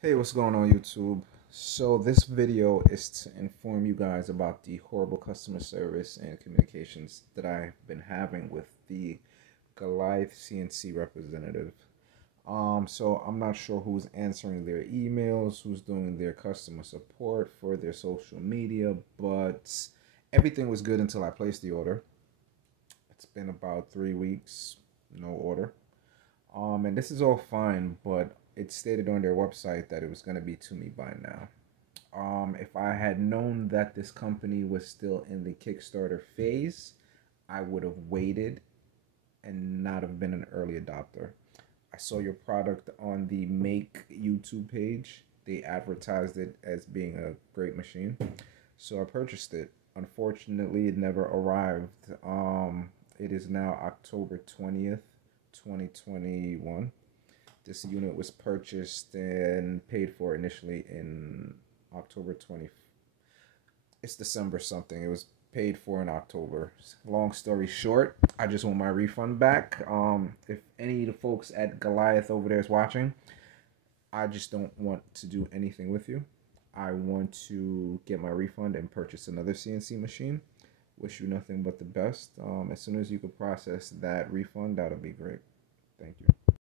Hey, what's going on YouTube? So this video is to inform you guys about the horrible customer service and communications that I've been having with the Goliath CNC representative. So I'm not sure who's answering their emails, who's doing their customer support for their social media, but everything was good until I placed the order. It's been about 3 weeks, no order. And this is all fine, but it stated on their website that it was going to be to me by now. If I had known that this company was still in the Kickstarter phase, I would have waited and not have been an early adopter. I saw your product on the Make YouTube page. They advertised it as being a great machine. So I purchased it. Unfortunately, it never arrived. It is now October 20th, 2021. This unit was purchased and paid for initially in October 20th. It's December something. It was paid for in October. Long story short, I just want my refund back. If any of the folks at Goliath over there is watching, I just don't want to do anything with you. I want to get my refund and purchase another CNC machine. Wish you nothing but the best. As soon as you could process that refund, that'll be great. Thank you.